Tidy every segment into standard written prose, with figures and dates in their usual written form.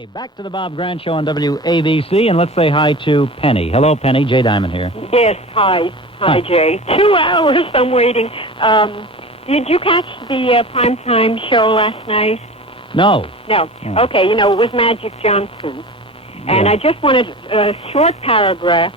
Hey, back to the Bob Grant Show on WABC, and let's say hi to Penny. Hello, Penny. Jay Diamond here. Yes, hi. Hi, Jay. 2 hours I'm waiting. Did you catch the primetime show last night? No. No. Oh. Okay, it was Magic Johnson. And Yeah. I just wanted a short paragraph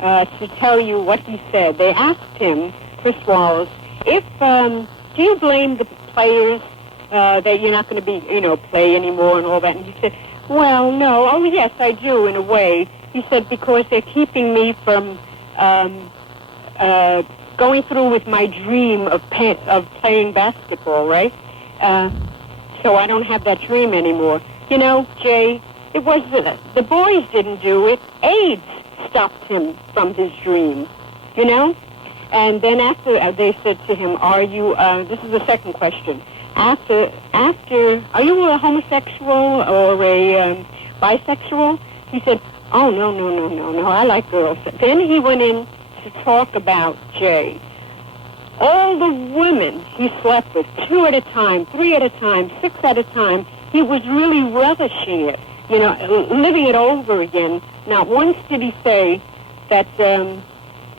to tell you what he said. They asked him, Chris Wallace, if, do you blame the players that you're not going to be, play anymore and all that? And he said, well, no. Oh, yes, I do, in a way. He said, because they're keeping me from going through with my dream of playing basketball, right? So I don't have that dream anymore. Jay, it was the boys didn't do it. AIDS stopped him from his dream, And then after they said to him, are you, this is the second question, after, are you a homosexual or a bisexual? He said, oh, no, I like girls. Then he went in to talk about Jay. All the women he slept with, 2 at a time, 3 at a time, 6 at a time, he was really relishing it, living it over again. Not once did he say that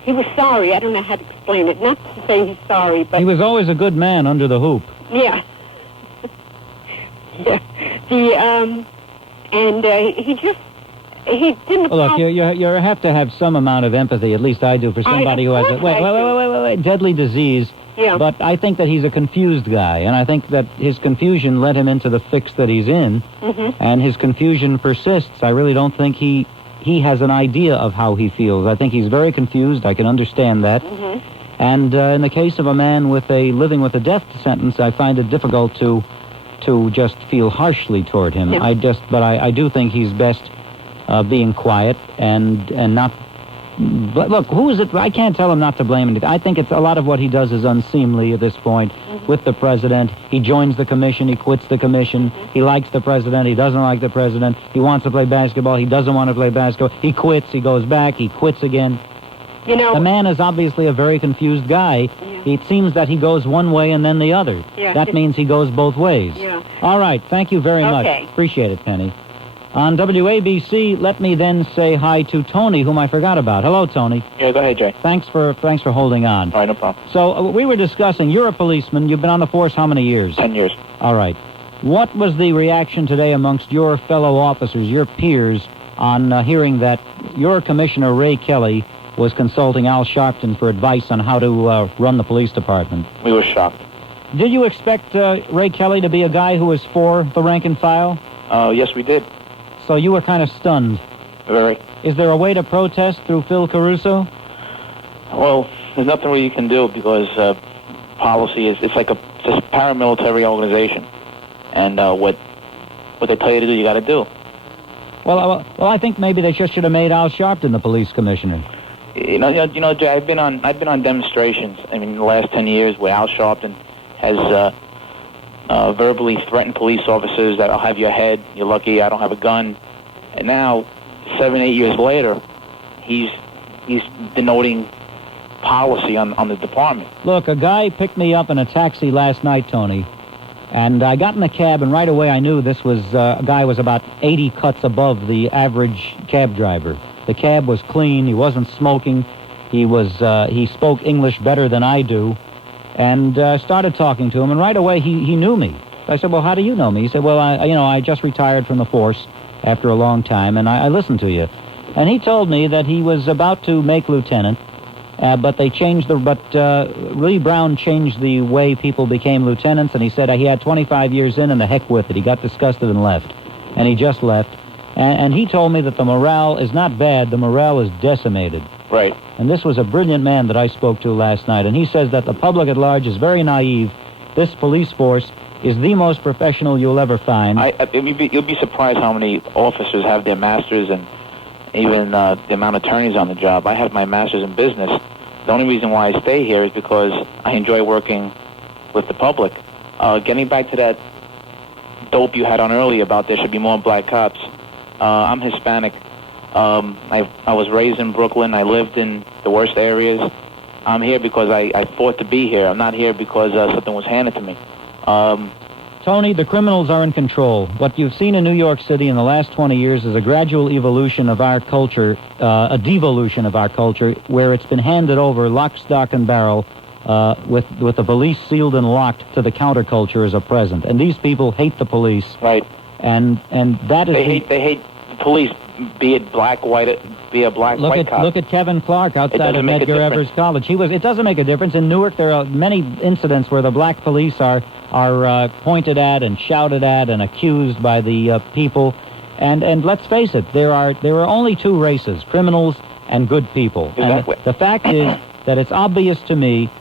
he was sorry. I don't know how to explain it. Not to say he's sorry, but... He was always a good man under the hoop. Yeah. Yeah. He didn't... Well, look, you have to have some amount of empathy, at least I do, for somebody who has a deadly disease. Yeah. But I think that he's a confused guy, and I think that his confusion led him into the fix that he's in, and his confusion persists. I really don't think he has an idea of how he feels. I think he's very confused. I can understand that. And in the case of a man living with a death sentence, I find it difficult to just feel harshly toward him. Yeah. I do think he's best being quiet and not. But look, who is it? I can't tell him not to blame anything. I think it's a lot of what he does is unseemly at this point with the president. He joins the commission. He quits the commission. He likes the president. He doesn't like the president. He wants to play basketball. He doesn't want to play basketball. He quits. He goes back. He quits again. The man is obviously a very confused guy. Yeah. It seems that he goes one way and then the other. Yeah. That means he goes both ways. Yeah. All right. Thank you very much. Appreciate it, Penny. On WABC, let me then say hi to Tony, whom I forgot about. Hello, Tony. Yeah, go ahead, Jay. Thanks for holding on. All right, no problem. So we were discussing, you're a policeman. You've been on the force how many years? 10 years. All right. What was the reaction today amongst your fellow officers, your peers, on hearing that your commissioner, Ray Kelly, was consulting Al Sharpton for advice on how to run the police department? We were shocked. Did you expect Ray Kelly to be a guy who was for the rank and file? Yes, we did. So you were kind of stunned. Very. Is there a way to protest through Phil Caruso? Well, there's nothing really you can do because policy is it's a paramilitary organization, and what they tell you to do, you got to do. Well, I think maybe they just should have made Al Sharpton the police commissioner. You know, Jay, I've been on demonstrations. I mean, in the last 10 years, where Al Sharpton has verbally threatened police officers that I'll have your head. You're lucky I don't have a gun. And now, 7, 8 years later, he's denoting policy on the department. Look, a guy picked me up in a taxi last night, Tony, and I got in the cab, and right away I knew this was a guy was about 80 cuts above the average cab driver. The cab was clean. He wasn't smoking. He spoke English better than I do, and started talking to him. And right away he knew me. I said, "Well, how do you know me?" He said, "Well, I just retired from the force after a long time, and I listened to you." And he told me that he was about to make lieutenant, but Lee Brown changed the way people became lieutenants, and he said he had 25 years in, and the heck with it. He got disgusted and left, and he just left. And he told me that the morale is not bad. The morale is decimated. Right. And this was a brilliant man that I spoke to last night, and he says that the public at large is very naive. This police force is the most professional you'll ever find. You'll be surprised how many officers have their masters and even the amount of attorneys on the job. I have my master's in business. The only reason why I stay here is because I enjoy working with the public. Getting back to that dope you had on earlier about there should be more black cops. I'm Hispanic. I was raised in Brooklyn. I lived in the worst areas. I'm here because I fought to be here. I'm not here because something was handed to me. Tony, the criminals are in control. What you've seen in New York City in the last 20 years is a gradual evolution of our culture, a devolution of our culture, where it's been handed over lock, stock, and barrel with the police sealed and locked to the counterculture as a present. And these people hate the police. Right. And that is... They hate the police, be it black, white, be a black, white cop. Look at Kevin Clark outside of make a Medgar Evers College. It doesn't make a difference. In Newark, there are many incidents where the black police are pointed at and shouted at and accused by the people. And let's face it, there are only two races, criminals and good people. Exactly. And the fact is that it's obvious to me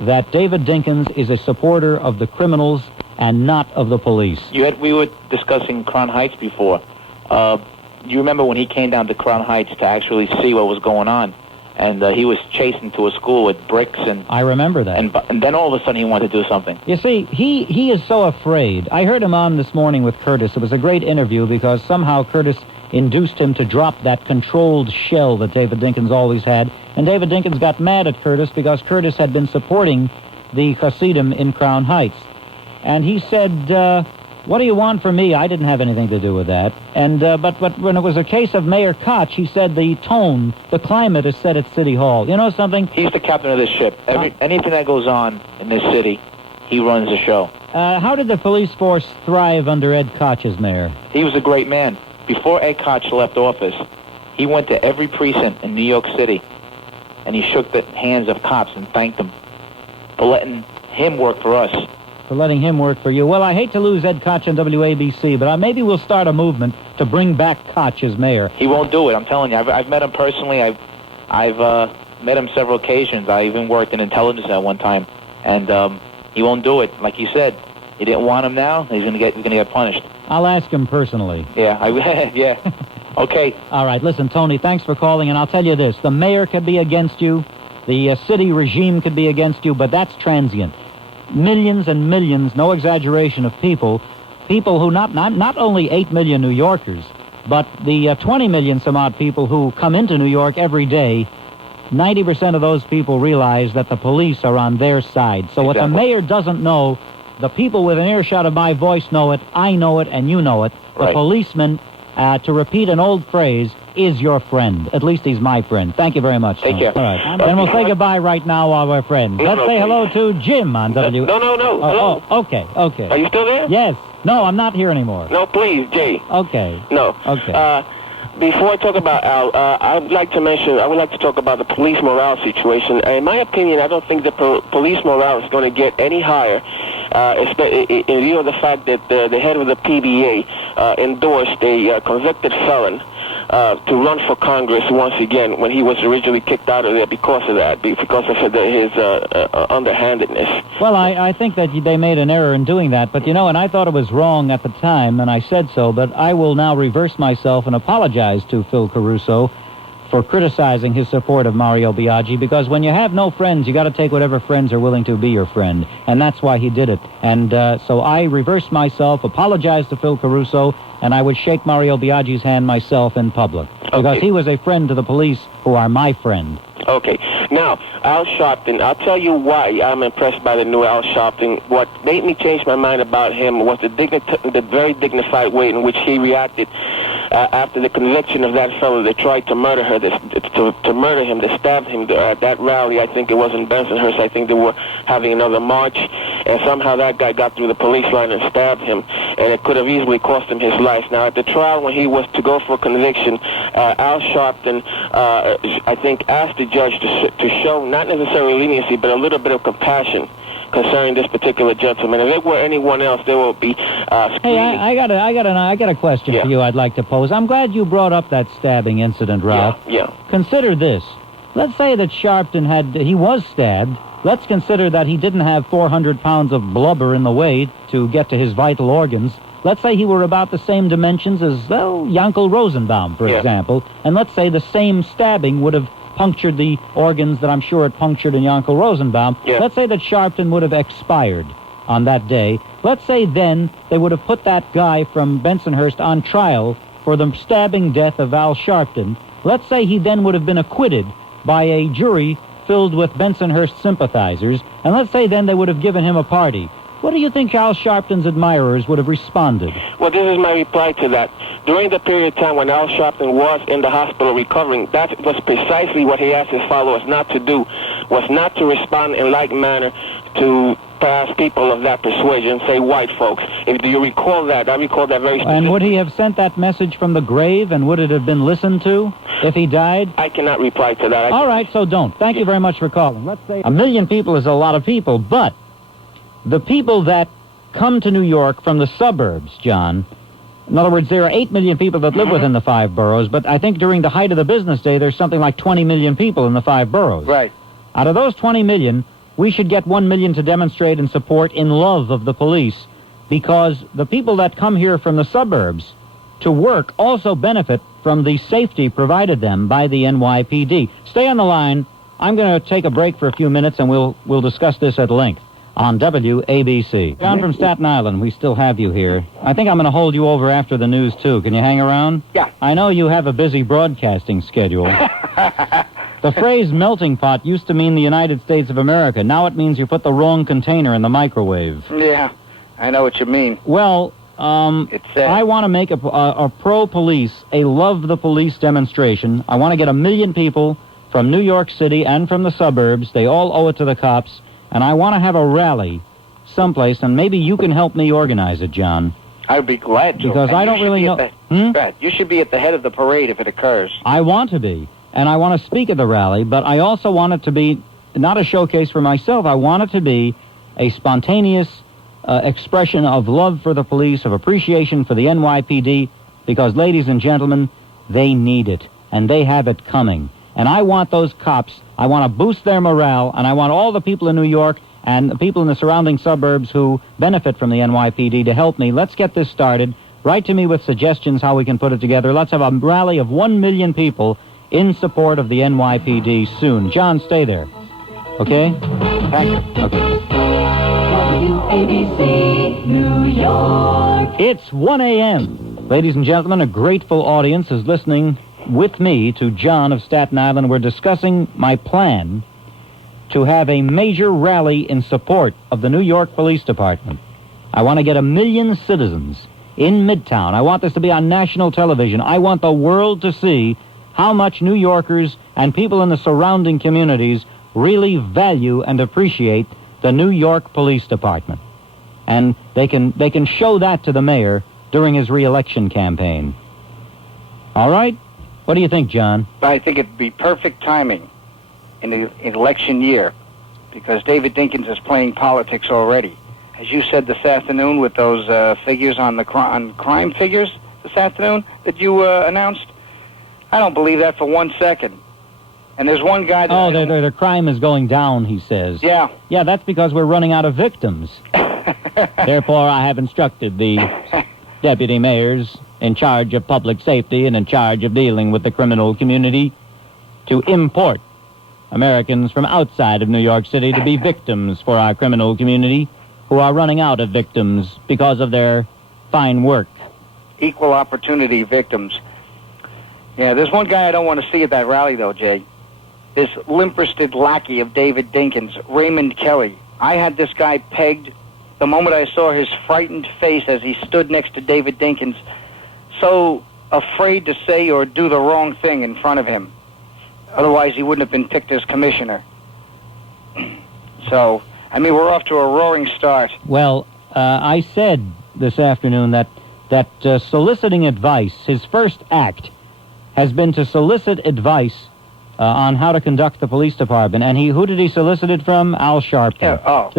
that David Dinkins is a supporter of the criminals and not of the police. We were discussing Crown Heights before. You remember when he came down to Crown Heights to actually see what was going on, and he was chasing to a school with bricks and... I remember that. And then all of a sudden he wanted to do something. You see, he is so afraid. I heard him on this morning with Curtis. It was a great interview because somehow Curtis induced him to drop that controlled shell that David Dinkins always had. And David Dinkins got mad at Curtis because Curtis had been supporting the Hasidim in Crown Heights. And he said, what do you want from me? I didn't have anything to do with that. And but when it was a case of Mayor Koch, he said the tone, the climate is set at City Hall. You know something? He's the captain of this ship. Anything that goes on in this city, he runs the show. How did the police force thrive under Ed Koch as mayor? He was a great man. Before Ed Koch left office, he went to every precinct in New York City, and he shook the hands of cops and thanked them for letting him work for us. For letting him work for you. Well, I hate to lose Ed Koch on WABC, but maybe we'll start a movement to bring back Koch as mayor. He won't do it, I'm telling you. I've met him personally. I've met him several occasions. I even worked in intelligence at one time, and he won't do it. Like you said, you didn't want him now. He's gonna get punished. I'll ask him personally. Yeah, yeah. Okay. All right. Listen, Tony. Thanks for calling, and I'll tell you this: the mayor could be against you, the city regime could be against you, but that's transient. Millions and millions, no exaggeration, of people who not only 8 million New Yorkers, but the 20 million some odd people who come into New York every day, 90% of those people realize that the police are on their side. So what the mayor doesn't know, the people within earshot of my voice know it, I know it, and you know it. The policeman, to repeat an old phrase, is your friend. At least he's my friend. Thank you very much. Take care. All right. Then we'll say goodbye right now while we're friends. Let's say hello to Jim on W. No. Hello. Okay. Are you still there? Yes. No, I'm not here anymore. No, please, Jay. Okay. No. Okay. Before I talk about Al, I would like to talk about the police morale situation. In my opinion, I don't think the police morale is going to get any higher, in view of the fact that the head of the PBA endorsed a convicted felon to run for Congress once again when he was originally kicked out of there because of that, because of his underhandedness. Well, I think that they made an error in doing that, but and I thought it was wrong at the time, and I said so, but I will now reverse myself and apologize to Phil Caruso for criticizing his support of Mario Biaggi, because when you have no friends, you got to take whatever friends are willing to be your friend, and that's why he did it. And so I reversed myself, apologized to Phil Caruso, and I would shake Mario Biaggi's hand myself in public, because he was a friend to the police who are my friend. Okay. Now, Al Sharpton, I'll tell you why I'm impressed by the new Al Sharpton. What made me change my mind about him was the very dignified way in which he reacted after the conviction of that fellow that tried to murder her, to murder him, to stab him at that rally. I think it was in Bensonhurst. I think they were having another march, and somehow that guy got through the police line and stabbed him, and it could have easily cost him his life. Now, at the trial, when he was to go for conviction, Al Sharpton, I think, asked the judge to show not necessarily leniency, but a little bit of compassion concerning this particular gentleman. If it were anyone else, there would be screaming. Hey, I got a question for you I'd like to pose. I'm glad you brought up that stabbing incident, Ralph. Yeah. Consider this. Let's say that Sharpton he was stabbed. Let's consider that he didn't have 400 pounds of blubber in the way to get to his vital organs. Let's say he were about the same dimensions as, Yankel Rosenbaum, for example. And let's say the same stabbing would have punctured the organs that I'm sure it punctured in Yankel Rosenbaum. Yeah. Let's say that Sharpton would have expired on that day. Let's say then they would have put that guy from Bensonhurst on trial for the stabbing death of Al Sharpton. Let's say he then would have been acquitted by a jury filled with Bensonhurst sympathizers, and let's say then they would have given him a party. What do you think Al Sharpton's admirers would have responded? Well, this is my reply to that. During the period of time when Al Sharpton was in the hospital recovering, that was precisely what he asked his followers not to do, was not to respond in like manner to perhaps people of that persuasion, say white folks. Do you recall that? I recall that very specifically. And would he have sent that message from the grave, and would it have been listened to if he died? I cannot reply to that. All right, so don't. Thank you very much for calling. Let's say 1 million people is a lot of people, but the people that come to New York from the suburbs, John, in other words, there are 8 million people that live within the 5 boroughs, but I think during the height of the business day, there's something like 20 million people in the 5 boroughs. Right. Out of those 20 million, we should get 1 million to demonstrate and support in love of the police, because the people that come here from the suburbs to work also benefit from the safety provided them by the NYPD. Stay on the line. I'm going to take a break for a few minutes, and we'll discuss this at length on WABC. John from Staten Island, we still have you here. I think I'm going to hold you over after the news, too. Can you hang around? Yeah. I know you have a busy broadcasting schedule. The phrase melting pot used to mean the United States of America. Now it means you put the wrong container in the microwave. Yeah, I know what you mean. Well, It's sad. I want to make a pro-police, a love the police demonstration. I want to get 1 million people from New York City and from the suburbs. They all owe it to the cops. And I want to have a rally someplace, and maybe you can help me organize it, John. I'd be glad to. Because And I you don't should really be know. at the- You should be at the head of the parade if it occurs. I want to be, and I want to speak at the rally, but I also want it to be not a showcase for myself. I want it to be a spontaneous expression of love for the police, of appreciation for the NYPD, because, ladies and gentlemen, they need it, and they have it coming. And I want those cops, I want to boost their morale, and I want all the people in New York and the people in the surrounding suburbs who benefit from the NYPD to help me. Let's get this started. Write to me with suggestions how we can put it together. Let's have a rally of 1 million people in support of the NYPD soon. John, stay there. Okay? Thank you. Okay. WABC, New York. It's 1 a.m. Ladies and gentlemen, a grateful audience is listening with me to John of Staten Island. We're discussing my plan to have a major rally in support of the New York Police Department. I want to get 1 million citizens in Midtown. I want this to be on national television. I want the world to see how much New Yorkers and people in the surrounding communities really value and appreciate the New York Police Department. And they can show that to the mayor during his re-election campaign. All right? What do you think, John? I think it'd be perfect timing in the election year, because David Dinkins is playing politics already. As you said this afternoon with those figures on crime figures this afternoon that you announced, I don't believe that for 1 second. And there's one guy that... Oh, the crime is going down, he says. Yeah. Yeah, that's because we're running out of victims. Therefore, I have instructed the deputy mayors in charge of public safety and in charge of dealing with the criminal community to import Americans from outside of New York City to be victims for our criminal community who are running out of victims because of their fine work. Equal opportunity victims. Yeah, there's one guy I don't want to see at that rally, though, Jay. This limp-wristed lackey of David Dinkins, Raymond Kelly. I had this guy pegged the moment I saw his frightened face as he stood next to David Dinkins, so afraid to say or do the wrong thing in front of him. Otherwise, he wouldn't have been picked as commissioner. So, I mean, we're off to a roaring start. Well, I said this afternoon that soliciting advice, his first act, has been to solicit advice on how to conduct the police department. And who did he solicit it from? Al Sharpton. Yeah,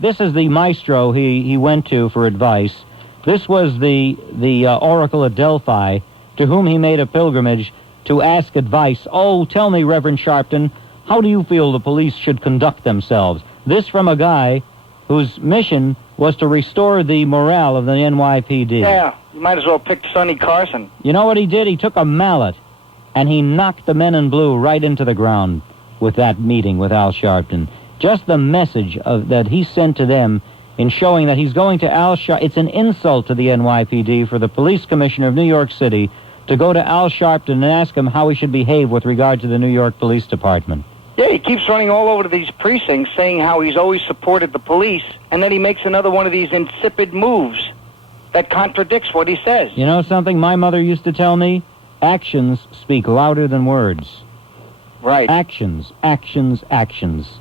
This is the maestro he went to for advice. This was the Oracle at Delphi, to whom he made a pilgrimage to ask advice. Oh, tell me, Reverend Sharpton, how do you feel the police should conduct themselves? This from a guy whose mission was to restore the morale of the NYPD. Yeah, you might as well pick Sonny Carson. You know what he did? He took a mallet, and he knocked the men in blue right into the ground with that meeting with Al Sharpton. Just the message that he sent to them in showing that he's going to Al Sharpton. It's an insult to the NYPD for the police commissioner of New York City to go to Al Sharpton and ask him how he should behave with regard to the New York Police Department. Yeah, he keeps running all over to these precincts saying how he's always supported the police, and then he makes another one of these insipid moves that contradicts what he says. You know something my mother used to tell me? Actions speak louder than words. Right. Actions, actions, actions.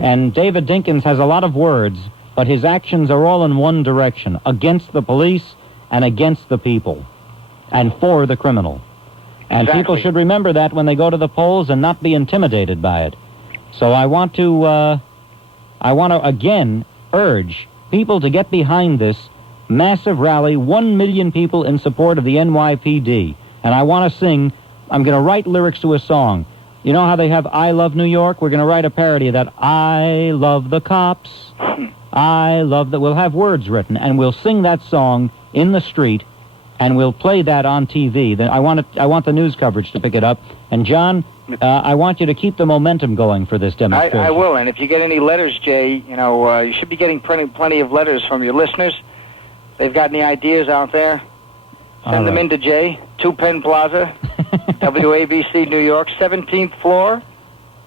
And David Dinkins has a lot of words, but his actions are all in one direction, against the police and against the people, and for the criminal. And Exactly. people should remember that when they go to the polls and not be intimidated by it. So I want to again urge people to get behind this massive rally, 1 million people in support of the NYPD. And I want to sing, I'm going to write lyrics to a song. You know how they have I Love New York? We're going to write a parody of that. I love the cops. I love that. We'll have words written, and we'll sing that song in the street, and we'll play that on TV. Then I want the news coverage to pick it up. And, John, I want you to keep the momentum going for this demonstration. I will, and if you get any letters, Jay, you should be getting plenty of letters from your listeners. If they've got any ideas out there, send them in to Jay, 2 Penn Plaza, WABC, New York, 17th floor.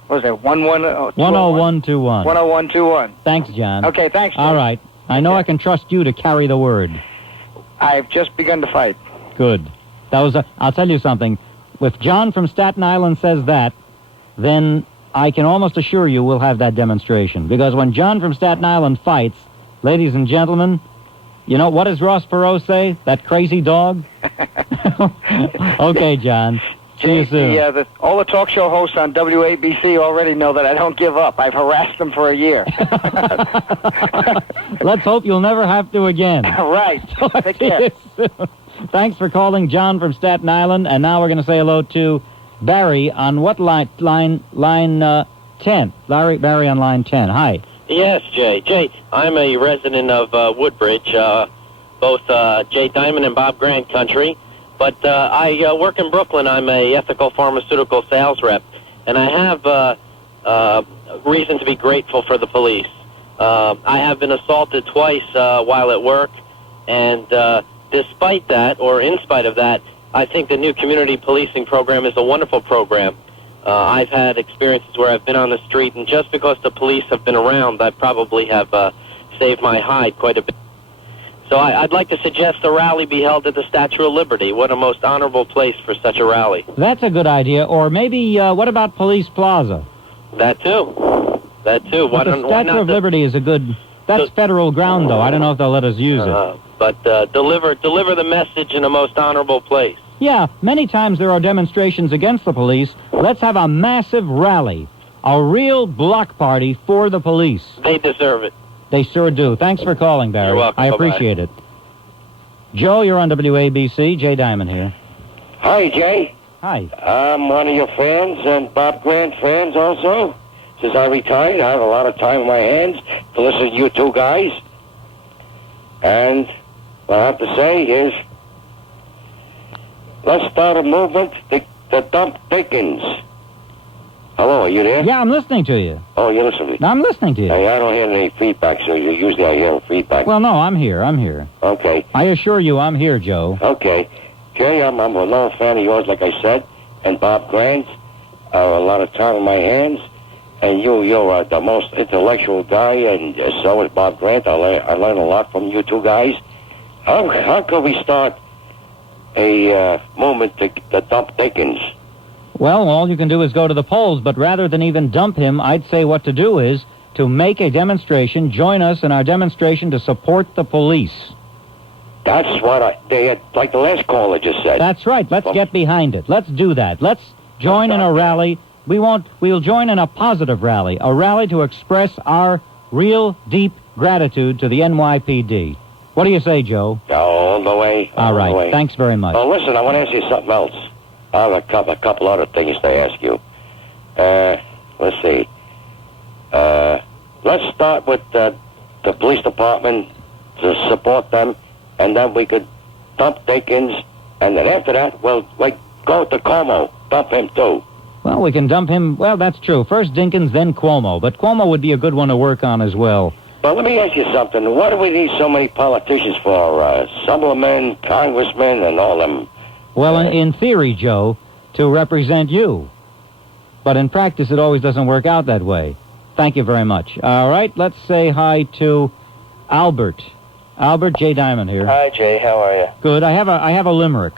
What was that, 10121. 10121. Thanks, John. Okay, thanks, Jay. All right. I know I can trust you to carry the word. I've just begun to fight. Good. I'll tell you something. If John from Staten Island says that, then I can almost assure you we'll have that demonstration. Because when John from Staten Island fights, ladies and gentlemen, you know, what does Ross Perot say? That crazy dog? Okay, John. See you soon. All the talk show hosts on WABC already know that I don't give up. I've harassed them for a year. Let's hope you'll never have to again. Right. Take care. Thanks for calling John from Staten Island. And now we're going to say hello to Barry on what line? Line 10. Barry on line 10. Hi. Yes, Jay. Jay, I'm a resident of Woodbridge, both Jay Diamond and Bob Grant country. But I work in Brooklyn. I'm a ethical pharmaceutical sales rep, and I have reason to be grateful for the police. I have been assaulted twice while at work, and despite that, or in spite of that, I think the new community policing program is a wonderful program. I've had experiences where I've been on the street, and just because the police have been around, I probably have saved my hide quite a bit. So I'd like to suggest a rally be held at the Statue of Liberty. What a most honorable place for such a rally. That's a good idea. Or maybe, what about Police Plaza? That too. That too. But the Statue of Liberty is a good... That's federal ground, though. I don't know if they'll let us use it. But deliver the message in a most honorable place. Yeah, many times there are demonstrations against the police. Let's have a massive rally. A real block party for the police. They deserve it. They sure do. Thanks for calling, Barry. You're welcome. I appreciate it. Joe, you're on WABC. Jay Diamond here. Hi, Jay. Hi. I'm one of your fans and Bob Grant fans also. Since I retired, I have a lot of time on my hands to listen to you two guys. And what I have to say is, let's start a movement to dump Dickens. Hello, are you there? Yeah, I'm listening to you. Oh, you're listening. I'm listening to you. Hey, I don't hear any feedback, so usually I hear feedback. Well, no, I'm here. Okay. I assure you I'm here, Joe. Okay. Jay, I'm a loyal fan of yours, like I said, and Bob Grant. I have a lot of time on my hands, and you're the most intellectual guy, and so is Bob Grant. I learn a lot from you two guys. How can we start a movement to dump Dickens? Well, all you can do is go to the polls, but rather than even dump him, I'd say what to do is to make a demonstration, join us in our demonstration to support the police. That's what like the last caller just said. That's right. Let's get behind it. Let's do that. Let's join in a rally. We'll join in a positive rally, a rally to express our real deep gratitude to the NYPD. What do you say, Joe? All the way. All right. The way. Thanks very much. Oh, listen, I want to ask you something else. I have a couple other things to ask you. Let's see. Let's start with the police department to support them, and then we could dump Dickens, and then after that, we'll go to Cuomo, dump him too. Well, we can dump him. Well, that's true. First Dinkins, then Cuomo. But Cuomo would be a good one to work on as well. But let me ask you something. What do we need so many politicians for? Assemblymen, congressmen, and all them. Well, in theory, Joe, to represent you. But in practice, it always doesn't work out that way. Thank you very much. All right, let's say hi to Albert. Albert, Jay Diamond here. Hi, Jay. How are you? Good. I have a limerick.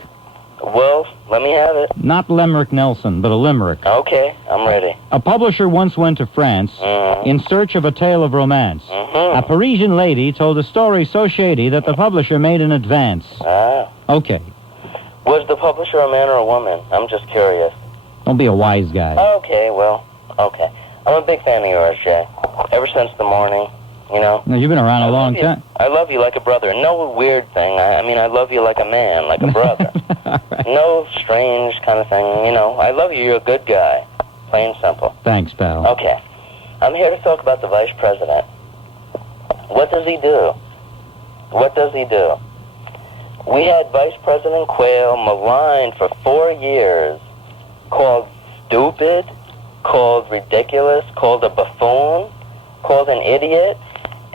Well, let me have it. Not Limerick Nelson, but a limerick. Okay, I'm ready. A publisher once went to France in search of a tale of romance. A Parisian lady told a story so shady that the publisher made an advance. Ah. Okay. Was the publisher a man or a woman? I'm just curious. Don't be a wise guy. Okay, well, okay. I'm a big fan of yours, Jay. Ever since the morning, you know. Now, you've been around a long time. I love you like a brother. No weird thing. I mean, I love you like a man, like a brother. Right. No strange kind of thing, you know. I love you. You're a good guy. Plain simple. Thanks, pal. Okay. I'm here to talk about the vice president. What does he do? What does he do? We had Vice President Quayle maligned for 4 years, called stupid, called ridiculous, called a buffoon, called an idiot.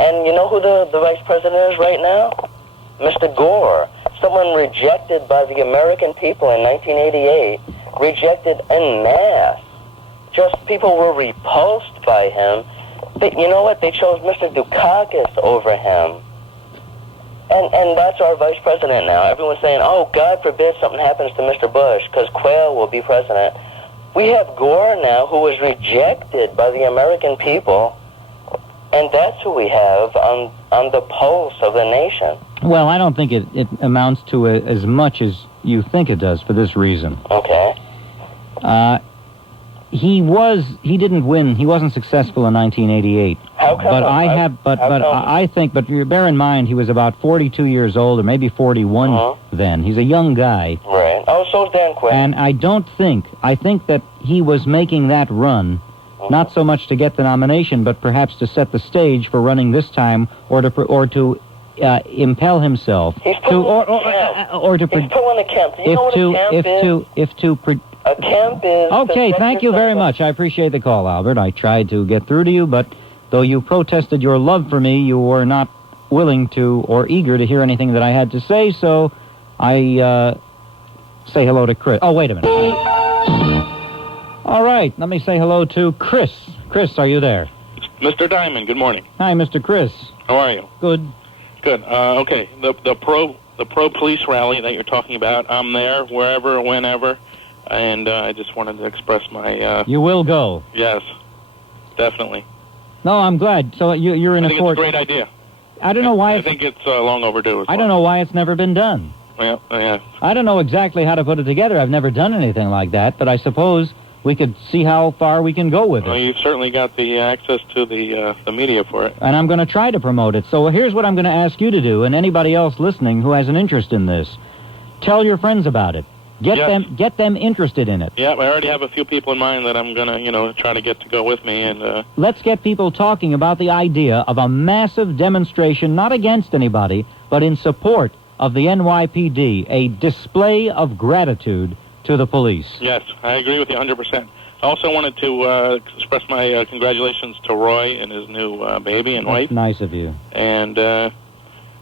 And you know who the vice president is right now? Mr. Gore. Someone rejected by the American people in 1988, rejected en masse. Just people were repulsed by him. You know what? They chose Mr. Dukakis over him. And that's our vice president now. Everyone's saying, oh, God forbid something happens to Mr. Bush, because Quayle will be president. We have Gore now, who was rejected by the American people, and that's who we have on the pulse of the nation. Well, I don't think it amounts to as much as you think it does for this reason. Okay. He didn't win. He wasn't successful in 1988. How come? I think, but you bear in mind, he was about 42 years old, or maybe 41 then. He's a young guy. Right. Oh, so's Dan Quayle. And I think that he was making that run, not so much to get the nomination, but perhaps to set the stage for running this time, or to impel himself He's to, or to. He's pulling a Kemp. Do you know what a Kemp is? A Kemp is... Okay, thank you very much. I appreciate the call, Albert. I tried to get through to you, but though you protested your love for me, you were not willing to or eager to hear anything that I had to say, so I say hello to Chris. Oh, wait a minute. All right, let me say hello to Chris. Chris, are you there? Mr. Diamond, good morning. Hi, Mr. Chris. How are you? Good. Good. Okay, the pro police rally that you're talking about, I'm there, wherever, whenever. And I just wanted to express my... You will go? Yes, definitely. No, I'm glad. So you're in I think it's a great idea. I don't know why... I think it's long overdue as well. I don't know why it's never been done. Yeah. I don't know exactly how to put it together. I've never done anything like that, but I suppose we could see how far we can go with it. Well, you've certainly got the access to the media for it. And I'm going to try to promote it. So here's what I'm going to ask you to do, and anybody else listening who has an interest in this. Tell your friends about it. Get them interested in it. Yeah, I already have a few people in mind that I'm going to, try to get to go with me. And let's get people talking about the idea of a massive demonstration, not against anybody, but in support of the NYPD, a display of gratitude to the police. Yes, I agree with you 100%. I also wanted to express my congratulations to Roy and his new baby and wife. That's nice of you. And...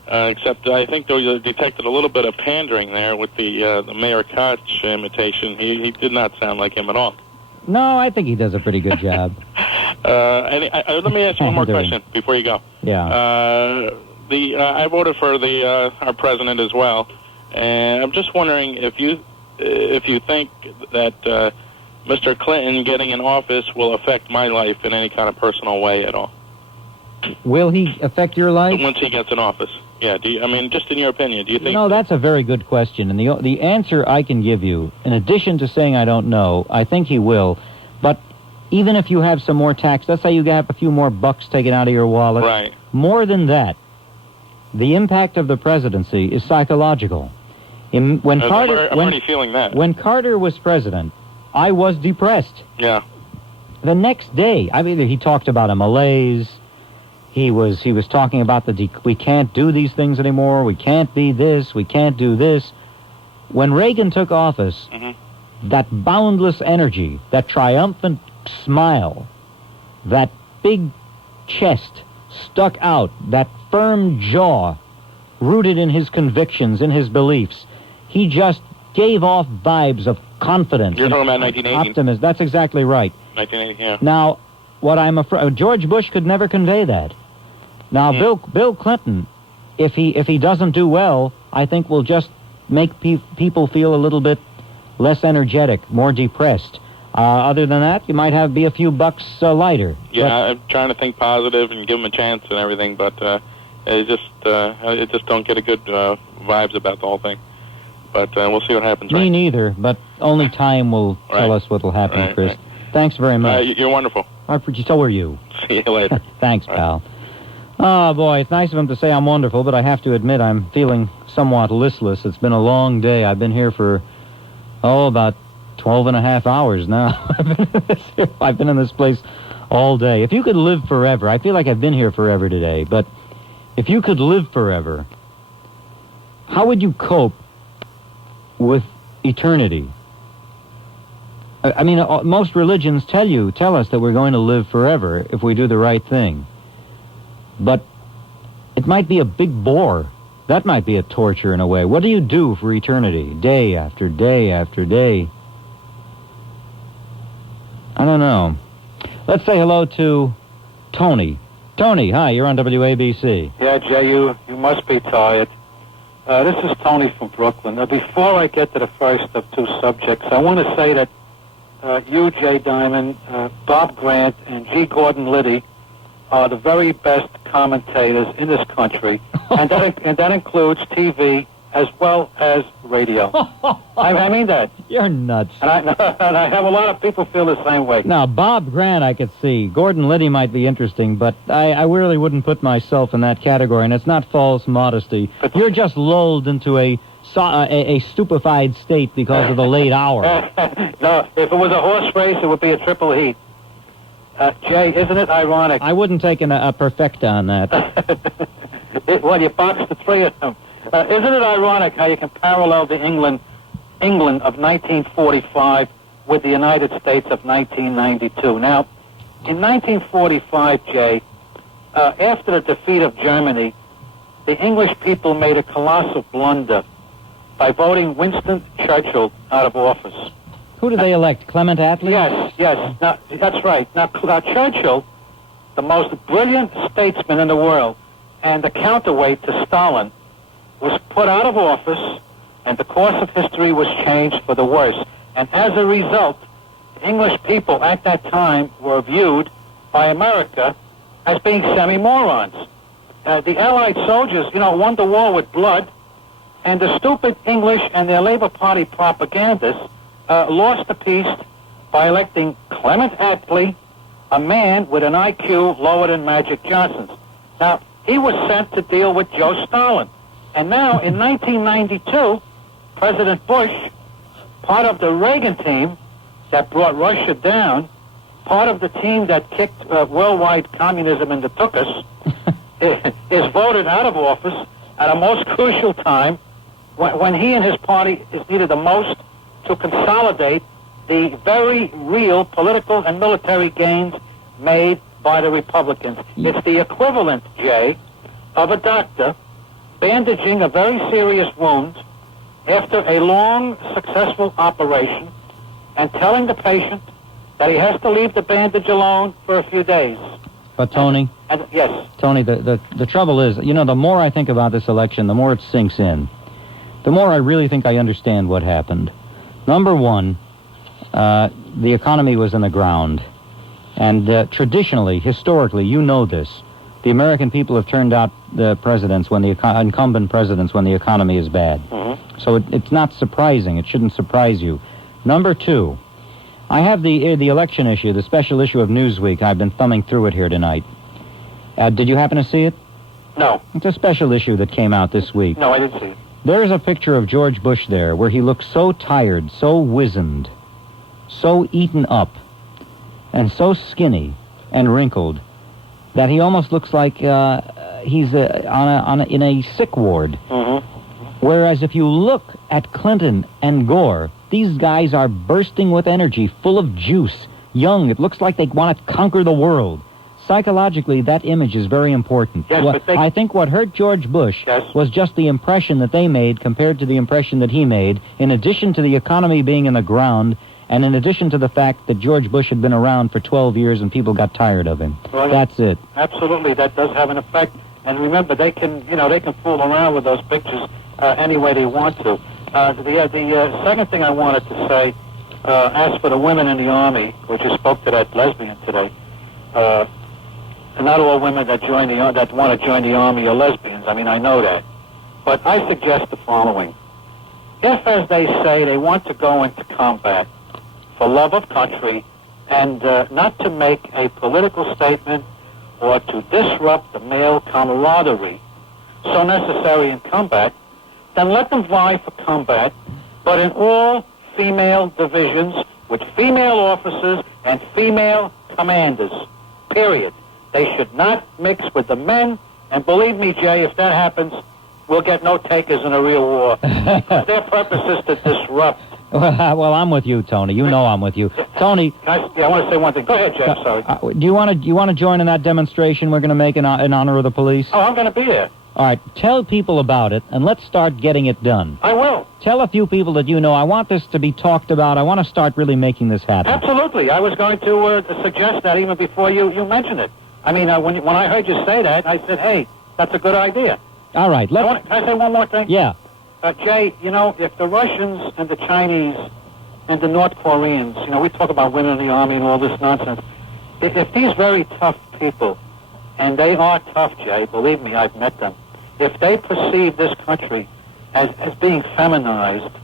except I think they detected a little bit of pandering there with the Mayor Koch imitation. He did not sound like him at all. No, I think he does a pretty good job. Let me ask you one more question before you go. Yeah. I voted for our president as well, and I'm just wondering if you think that Mr. Clinton getting in office will affect my life in any kind of personal way at all. Will he affect your life? Once he gets in office. Yeah, just in your opinion, do you think... No, that's a very good question, and the answer I can give you, in addition to saying I don't know, I think he will, but even if you have some more tax, let's say you have a few more bucks taken out of your wallet, right. More than that, the impact of the presidency is psychological. I'm already feeling that. When Carter was president, I was depressed. Yeah. The next day, he talked about a malaise. He was talking about we can't do these things anymore. We can't be this. We can't do this. When Reagan took office, that boundless energy, that triumphant smile, that big chest stuck out, that firm jaw, rooted in his convictions, in his beliefs, he just gave off vibes of confidence. You're talking about 1980? Optimism. That's exactly right. 1980, yeah. Now, what I'm afraid... George Bush could never convey that. Now, Bill Clinton, if he doesn't do well, I think will just make people feel a little bit less energetic, more depressed. Other than that, you might be a few bucks lighter. Yeah, I'm trying to think positive and give him a chance and everything, but I just don't get a good vibes about the whole thing. But we'll see what happens. Me neither, but only time will tell us what will happen, Chris. Right. Thanks very much. You're wonderful. So are you. See you later. Thanks, pal. Oh, boy, it's nice of him to say I'm wonderful, but I have to admit I'm feeling somewhat listless. It's been a long day. I've been here for, about 12 and a half hours now. I've been in this place all day. If you could live forever, I feel like I've been here forever today, but if you could live forever, how would you cope with eternity? I mean, most religions tell us that we're going to live forever if we do the right thing. But it might be a big bore. That might be a torture in a way. What do you do for eternity, day after day after day? I don't know. Let's say hello to Tony. Tony, hi, you're on WABC. Yeah, Jay, you must be tired. This is Tony from Brooklyn. Now, before I get to the first of two subjects, I want to say that you, Jay Diamond, Bob Grant, and G. Gordon Liddy are the very best commentators in this country, and that includes TV as well as radio. I mean that. You're nuts. And I have a lot of people feel the same way. Now, Bob Grant I could see. Gordon Liddy might be interesting, but I really wouldn't put myself in that category, and it's not false modesty. But you're just lulled into a stupefied state because of the late hour. No, if it was a horse race, it would be a triple heat. Jay, isn't it ironic? I wouldn't take a perfecta on that. Well, you boxed the three of them. Isn't it ironic how you can parallel the England of 1945 with the United States of 1992? Now, in 1945, Jay, after the defeat of Germany, the English people made a colossal blunder by voting Winston Churchill out of office. Who did they elect? Clement Attlee? Yes. Now, that's right. Now, Churchill, the most brilliant statesman in the world, and the counterweight to Stalin, was put out of office, and the course of history was changed for the worse. And as a result, English people at that time were viewed by America as being semi-morons. The Allied soldiers, won the war with blood, and the stupid English and their Labor Party propagandists lost the peace by electing Clement Attlee, a man with an IQ lower than Magic Johnson's. Now, he was sent to deal with Joe Stalin. And now, in 1992, President Bush, part of the Reagan team that brought Russia down, part of the team that kicked worldwide communism into tuchus, is voted out of office at a most crucial time when he and his party is needed the most to consolidate the very real political and military gains made by the Republicans. It's the equivalent, Jay, of a doctor bandaging a very serious wound after a long, successful operation and telling the patient that he has to leave the bandage alone for a few days. But, Tony? Yes. Tony, the trouble is, the more I think about this election, the more it sinks in. The more I really think I understand what happened. Number one, the economy was in the ground. And traditionally, historically, you know this, the American people have turned out the presidents incumbent presidents when the economy is bad. Mm-hmm. So it's not surprising. It shouldn't surprise you. Number two, I have the election issue, the special issue of Newsweek. I've been thumbing through it here tonight. Did you happen to see it? No. It's a special issue that came out this week. No, I didn't see it. There is a picture of George Bush there where he looks so tired, so wizened, so eaten up, and so skinny and wrinkled that he almost looks like he's in a sick ward. Mm-hmm. Whereas if you look at Clinton and Gore, these guys are bursting with energy, full of juice, young. It looks like they want to conquer the world. psychologically, that image is very important. Yes, but I think what hurt George Bush was just the impression that they made compared to the impression that he made, in addition to the economy being in the ground, and in addition to the fact that George Bush had been around for 12 years and people got tired of him. Well, that's it. Absolutely, that does have an effect. And remember, they can fool around with those pictures any way they want to. The second thing I wanted to say, as for the women in the Army, which you spoke to that lesbian today, not all women that want to join the Army are lesbians. I mean, I know that. But I suggest the following. If, as they say, they want to go into combat for love of country and not to make a political statement or to disrupt the male camaraderie so necessary in combat, then let them vie for combat, but in all female divisions with female officers and female commanders, period. They should not mix with the men, and believe me, Jay, if that happens, we'll get no takers in a real war. Because their purpose is to disrupt. Well, I'm with you, Tony. You know I'm with you. Tony... I want to say one thing. Go ahead, Jay. I'm sorry. Do you want to join in that demonstration we're going to make in honor of the police? Oh, I'm going to be there. All right. Tell people about it, and let's start getting it done. I will. Tell a few people that you know. I want this to be talked about. I want to start really making this happen. Absolutely. I was going to suggest that even before you mentioned it. I mean, when I heard you say that, I said, hey, that's a good idea. All right. Can I say one more thing? Yeah. Jay, if the Russians and the Chinese and the North Koreans, we talk about women in the Army and all this nonsense, if these very tough people, and they are tough, Jay, believe me, I've met them, if they perceive this country as being feminized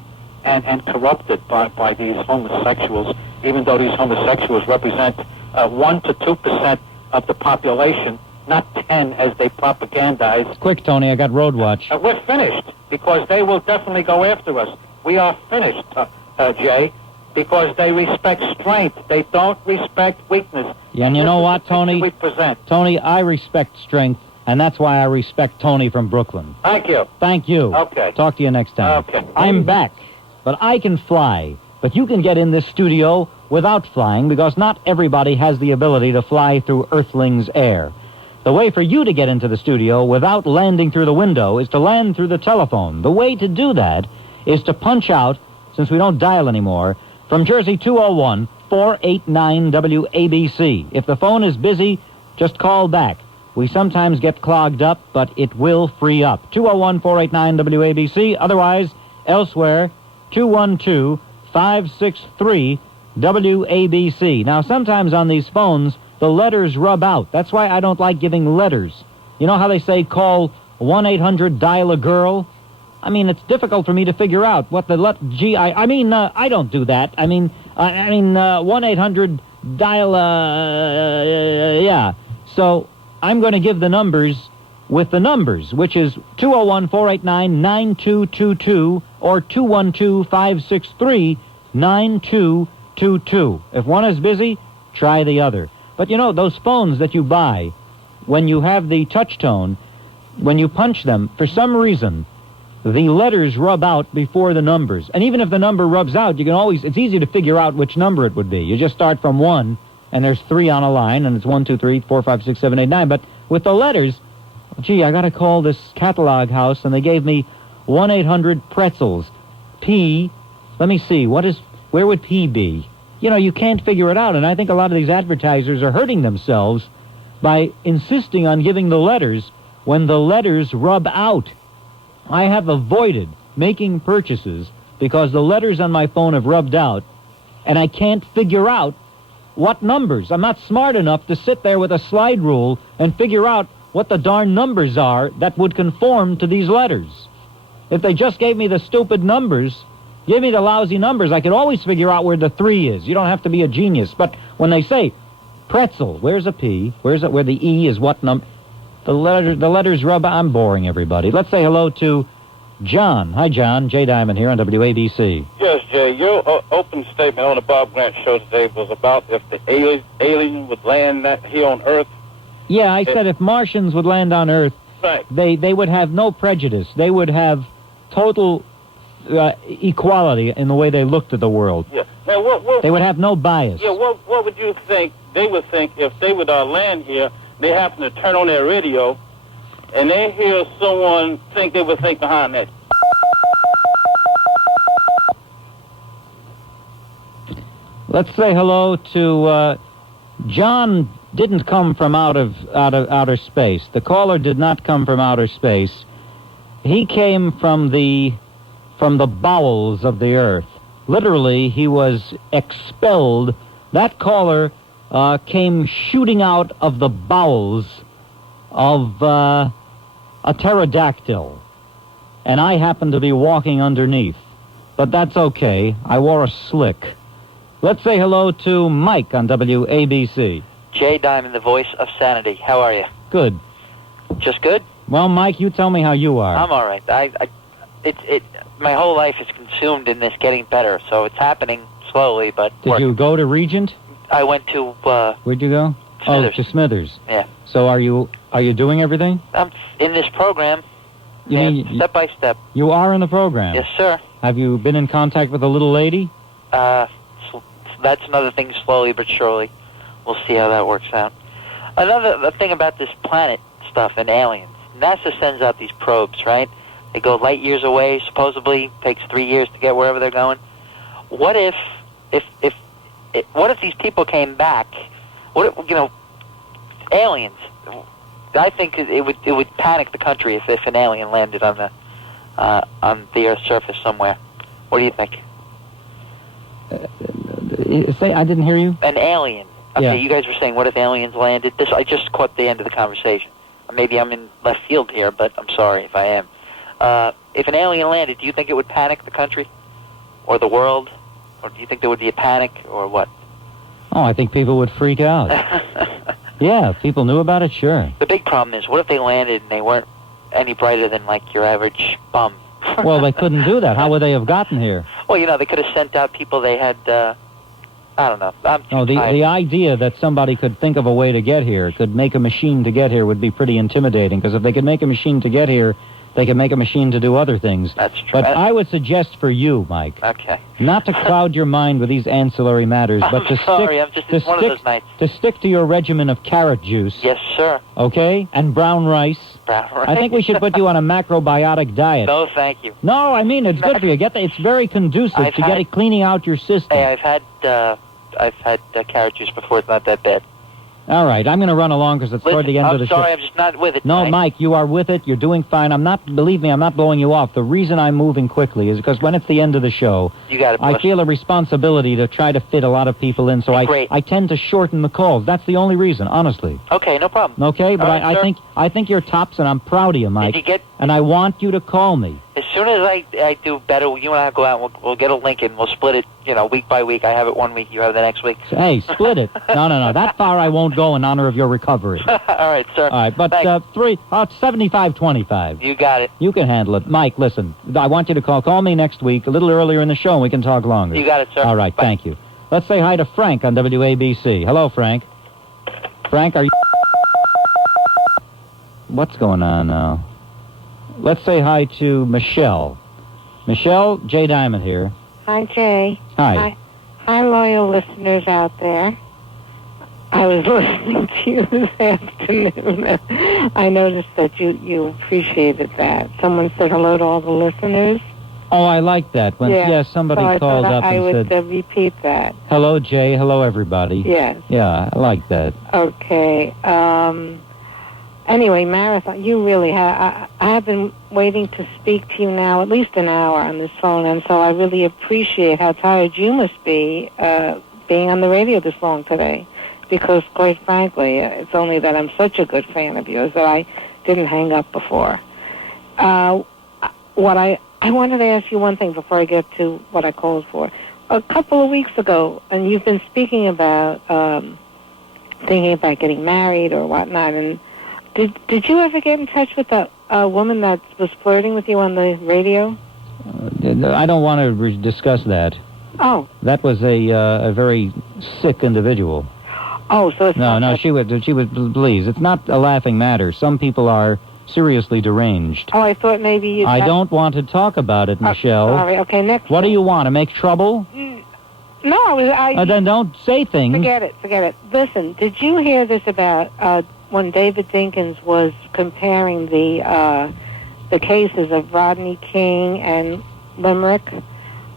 and corrupted by these homosexuals, even though these homosexuals represent 1 to 2% of the population, not 10 as they propagandize. Quick, Tony, I got road watch. We're finished, because they will definitely go after us. We are finished, Jay, because they respect strength. They don't respect weakness. Yeah, and you know what, Tony? We present. Tony, I respect strength, and that's why I respect Tony from Brooklyn. Thank you. Thank you. Okay. Talk to you next time. Okay. I'm back, but I can fly. But you can get in this studio without flying, because not everybody has the ability to fly through Earthling's air. The way for you to get into the studio without landing through the window is to land through the telephone. The way to do that is to punch out, since we don't dial anymore, from Jersey 201-489-WABC. If the phone is busy, just call back. We sometimes get clogged up, but it will free up. 201-489-WABC. Otherwise, elsewhere, 212-563-WABC. Now, sometimes on these phones, the letters rub out. That's why I don't like giving letters. You know how they say call 1-800-dial-a-girl? I mean, it's difficult for me to figure out what the I don't do that. I mean 1-800-dial, yeah. So I'm going to give the numbers with the numbers, which is 201-489-9222 or 212-563-9222. If one is busy, try the other. But those phones that you buy, when you have the touch tone, when you punch them, for some reason, the letters rub out before the numbers. And even if the number rubs out, it's easy to figure out which number it would be. You just start from 1, and there's 3 on a line, and it's 1, 2, 3, 4, 5, 6, 7, 8, 9. But with the letters, gee, I got to call this catalog house, and they gave me 1-800-pretzels. P, let me see, where would P be? You can't figure it out, and I think a lot of these advertisers are hurting themselves by insisting on giving the letters when the letters rub out. I have avoided making purchases because the letters on my phone have rubbed out, and I can't figure out what numbers. I'm not smart enough to sit there with a slide rule and figure out what the darn numbers are that would conform to these letters. If they just gave me the stupid numbers, give me the lousy numbers, I could always figure out where the 3 is. You don't have to be a genius. But when they say pretzel, where's a P? Where the E is what number? The letters rub. I'm boring everybody. Let's say hello to John. Hi, John. Jay Diamond here on WABC. Yes, Jay. Your open statement on the Bob Grant show today was about if the alien would land here on Earth. Yeah, I said if Martians would land on Earth, right, they would have no prejudice. They would have total equality in the way they looked at the world. Yeah. Man, what They would have no bias. Yeah, what would you think they would think if they would land here, they happen to turn on their radio, and they hear someone they would think behind that? Let's say hello to John. Didn't come from out of outer space. The caller did not come from outer space. He came from the bowels of the earth. Literally, he was expelled. That caller came shooting out of the bowels of a pterodactyl, and I happened to be walking underneath. But that's okay. I wore a slick. Let's say hello to Mike on WABC. Jay Diamond, the voice of sanity. How are you? Good. Just good? Well, Mike, you tell me how you are. I'm all right. My whole life is consumed in this getting better, so it's happening slowly, but... Did you go to Regent? I went to, Where'd you go? Smithers. Oh, to Smithers. Yeah. So are you doing everything? I'm in this program. You mean step by step. You are in the program? Yes, sir. Have you been in contact with the little lady? That's another thing, slowly but surely. We'll see how that works out. Another thing about this planet stuff and aliens. NASA sends out these probes, right? They go light years away, supposedly takes 3 years to get wherever they're going. What if these people came back? Aliens? I think it would panic the country if an alien landed on the Earth's surface somewhere. What do you think? I didn't hear you. An alien. Okay, yeah. You guys were saying, what if aliens landed? I just caught the end of the conversation. Maybe I'm in left field here, but I'm sorry if I am. If an alien landed, do you think it would panic the country? Or the world? Or do you think there would be a panic, or what? Oh, I think people would freak out. Yeah, if people knew about it, sure. The big problem is, what if they landed and they weren't any brighter than, like, your average bum? Well, they couldn't do that. How would they have gotten here? Well, they could have sent out people they had, I don't know. The idea that somebody could think of a way to get here, could make a machine to get here, would be pretty intimidating, because if they could make a machine to get here, they could make a machine to do other things. That's true. But I would suggest for you, Mike, not to crowd your mind with these ancillary matters, but to stick to your regimen of carrot juice. Yes, sir. Okay? And brown rice. Brown rice. I think we should put you on a macrobiotic diet. No, thank you. No, I mean, it's good for you. It's very conducive to cleaning out your system. Hey, I've had carrot juice before. It's not that bad. All right, I'm going to run along because it's toward the end of the show. I'm sorry, I'm just not with it No, tonight. Mike, you are with it. You're doing fine. Believe me, I'm not blowing you off. The reason I'm moving quickly is because when it's the end of the show, I feel a responsibility to try to fit a lot of people in, so I tend to shorten the calls. That's the only reason, honestly. Okay, no problem. Okay, but I think you're tops, and I'm proud of you, Mike. And I want you to call me. As soon as I do better, you and I go out, we'll get a link and we'll split it, week by week. I have it 1 week, you have it the next week. Hey, split it. No. That far I won't go in honor of your recovery. All right, sir. All right, but 75-25. You got it. You can handle it. Mike, listen, I want you to call me next week, a little earlier in the show, and we can talk longer. You got it, sir. All right, thank you. Let's say hi to Frank on WABC. Hello, Frank. Frank, are you... What's going on now? Let's say hi to Michelle. Michelle, Jay Diamond here. Hi, Jay. Hi. Hi, loyal listeners out there. I was listening to you this afternoon. I noticed that you appreciated that. Someone said hello to all the listeners. Oh, I like that. Somebody called up and said... I would repeat that. Hello, Jay. Hello, everybody. Yes. Yeah, I like that. Okay. Anyway, Marathon, you really have... I have been waiting to speak to you now at least an hour on this phone, and so I really appreciate how tired you must be being on the radio this long today. Because, quite frankly, it's only that I'm such a good fan of yours that I didn't hang up before. I wanted to ask you one thing before I get to what I called for. A couple of weeks ago, and you've been speaking about thinking about getting married or whatnot, and did you ever get in touch with a woman that was flirting with you on the radio? I don't want to discuss that. Oh. That was a very sick individual. Oh, so it's No, she would, please. It's not a laughing matter. Some people are seriously deranged. Oh, I thought maybe you... I don't want to talk about it, Michelle. Sorry, okay, next... What do you want, to make trouble? No, Then don't say things. Forget it. Listen, did you hear this about when David Dinkins was comparing the cases of Rodney King and Limerick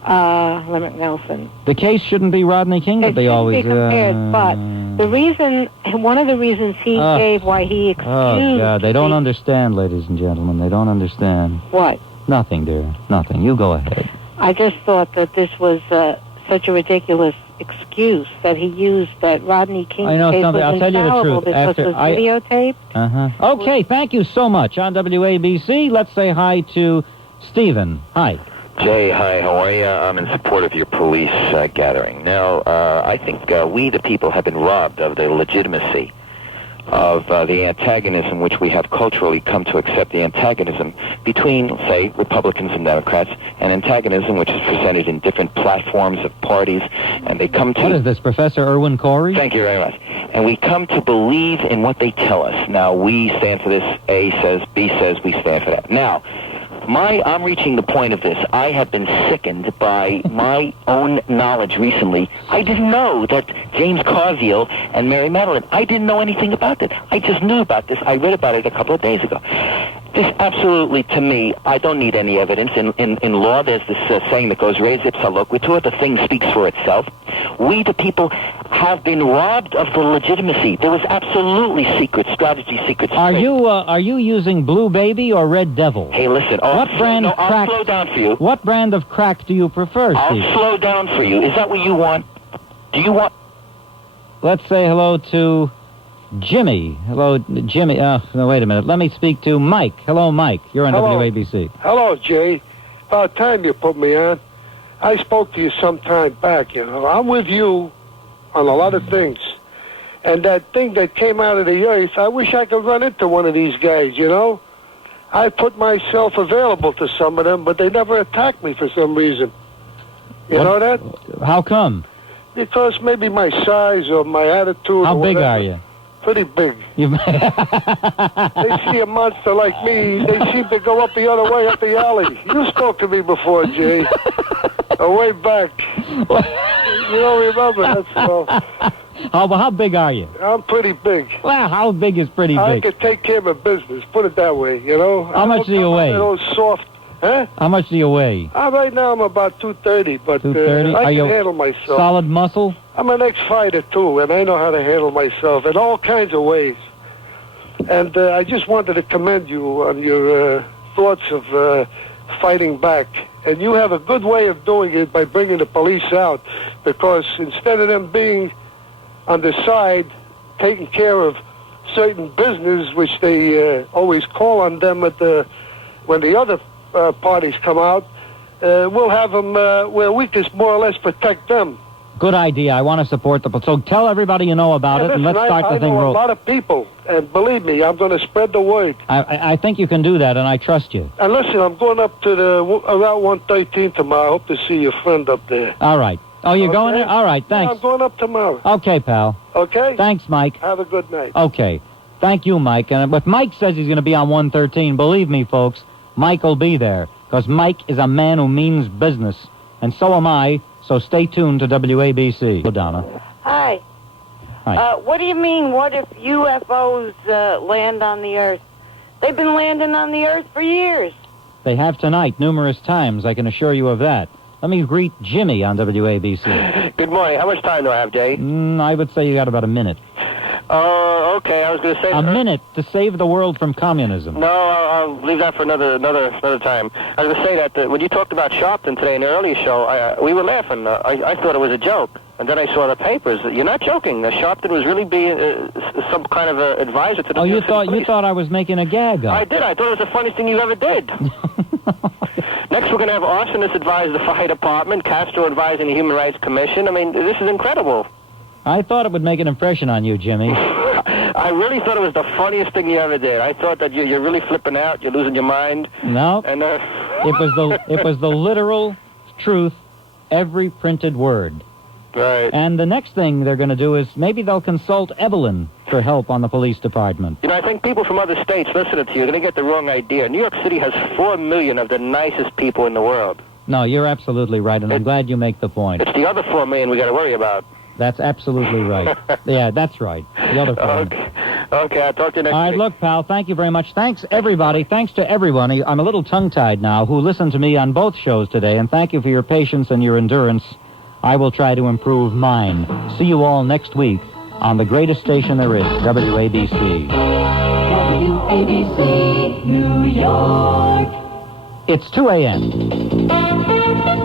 Nelson? The case shouldn't be Rodney King, but they always... Be compared, but one of the reasons he gave why he excused... Oh, God, they don't understand, ladies and gentlemen. They don't understand. What? Nothing, dear. Nothing. You go ahead. I just thought that this was such a ridiculous excuse that he used, that Rodney King I know case something. was I'll tell you the truth. because it was videotaped. Okay, thank you so much. On WABC, let's say hi to Stephen. Hi. Jay, hi, how are you? I'm in support of your police gathering. Now, I think we, the people, have been robbed of the legitimacy of the antagonism which we have culturally come to accept, the antagonism between, say, Republicans and Democrats, and antagonism which is presented in different platforms of parties, and they come to... What is this, Professor Irwin Corey? Thank you very much. And we come to believe in what they tell us. Now, we stand for this, A says, B says, we stand for that. Now, I'm reaching the point of this. I have been sickened by my own knowledge recently. I didn't know that James Carville and Mary Madeline, I didn't know anything about it. I just knew about this. I read about it a couple of days ago. This absolutely, to me, I don't need any evidence. In law, there's this saying that goes, res ipsa loquitur, the thing speaks for itself. We, the people, have been robbed of the legitimacy. There was absolutely secret strategy, secret... Are you using Blue Baby or Red Devil? Hey, listen, What brand of crack? I'll slow down for you. What brand of crack do you prefer, Steve? I'll slow down for you. Is that what you want? Do you want... Let's say hello to Jimmy. Hello, Jimmy. No, wait a minute. Let me speak to Mike. Hello, Mike. You're on WABC. Hello, Jay. About time you put me on. I spoke to you some time back, you know. I'm with you on a lot of things. And that thing that came out of the earth, I wish I could run into one of these guys, you know. I put myself available to some of them, but they never attacked me for some reason. You know that? How come? Because maybe my size or my attitude. How or big whatever. are you? Pretty big. They see a monster like me, they seem to go up the other way, up the alley. You spoke to me before, Jay. Way back. You don't remember, that's all. How big are you? I'm pretty big. Well, how big is pretty I big? can take care of my business, put it that way, you know. How much do you weigh? Those soft, huh? How much do you weigh? Right now I'm about 230, but 230? I can handle myself. Solid muscle? I'm an ex-fighter, too, and I know how to handle myself in all kinds of ways. And I just wanted to commend you on your thoughts of fighting back. And you have a good way of doing it by bringing the police out, because instead of them being on the side, taking care of certain business, which they always call on them when the other parties come out, we'll have them where we can more or less protect them. Good idea. I want to support the... So tell everybody you know about it, and let's start the thing rolling. I know rolling. a lot of people, and believe me, I'm going to spread the word. I think you can do that, and I trust you. And listen, I'm going up to around 113 tomorrow. I hope to see your friend up there. All right. Oh, you're going there? All right, thanks. Yeah, I'm going up tomorrow. Okay, pal. Okay? Thanks, Mike. Have a good night. Okay. Thank you, Mike. And if Mike says he's going to be on 113, believe me, folks, Mike will be there, because Mike is a man who means business, and so am I, so stay tuned to WABC. Donna. Hi. Hi. What do you mean, what if UFOs land on the Earth? They've been landing on the Earth for years. They have tonight numerous times, I can assure you of that. Let me greet Jimmy on WABC. Good morning. How much time do I have, Jay? I would say you got about a minute. Okay. I was going to say... A minute to save the world from communism. No, I'll leave that for another time. I was going to say that when you talked about Sharpton today in the earlier show, we were laughing. I thought it was a joke. And then I saw the papers. You're not joking. Sharpton was really being some kind of advisor to the New York City Police. You thought I was making a gag up. I did. I thought it was the funniest thing you ever did. Next, we're going to have arsonists advise the fire department, Castro advising the Human Rights Commission. I mean, this is incredible. I thought it would make an impression on you, Jimmy. I really thought it was the funniest thing you ever did. I thought that you're really flipping out. You're losing your mind. No. And it was the literal truth, every printed word. Right. And the next thing they're going to do is maybe they'll consult Evelyn for help on the police department. You know, I think people from other states listening to you are going to get the wrong idea. New York City has 4 million of the nicest people in the world. No, you're absolutely right, and I'm glad you make the point. It's the other 4 million we got to worry about. That's absolutely right. Yeah, that's right. The other 4 million. Okay, I'll talk to you next All right, week. look, pal, thank you very much. Thanks, everybody. Thanks to everyone. I'm a little tongue-tied now who listened to me on both shows today, and thank you for your patience and your endurance. I will try to improve mine. See you all next week on the greatest station there is, WABC. WABC, New York. It's 2 a.m.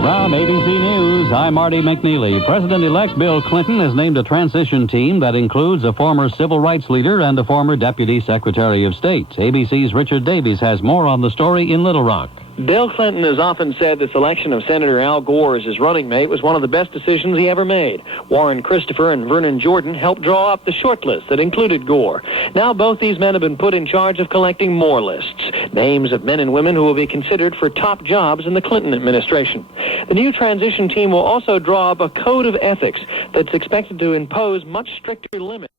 From ABC News, I'm Marty McNeely. President-elect Bill Clinton has named a transition team that includes a former civil rights leader and a former Deputy Secretary of State. ABC's Richard Davies has more on the story in Little Rock. Bill Clinton has often said the selection of Senator Al Gore as his running mate was one of the best decisions he ever made. Warren Christopher and Vernon Jordan helped draw up the short list that included Gore. Now both these men have been put in charge of collecting more lists, names of men and women who will be considered for top jobs in the Clinton administration. The new transition team will also draw up a code of ethics that's expected to impose much stricter limits.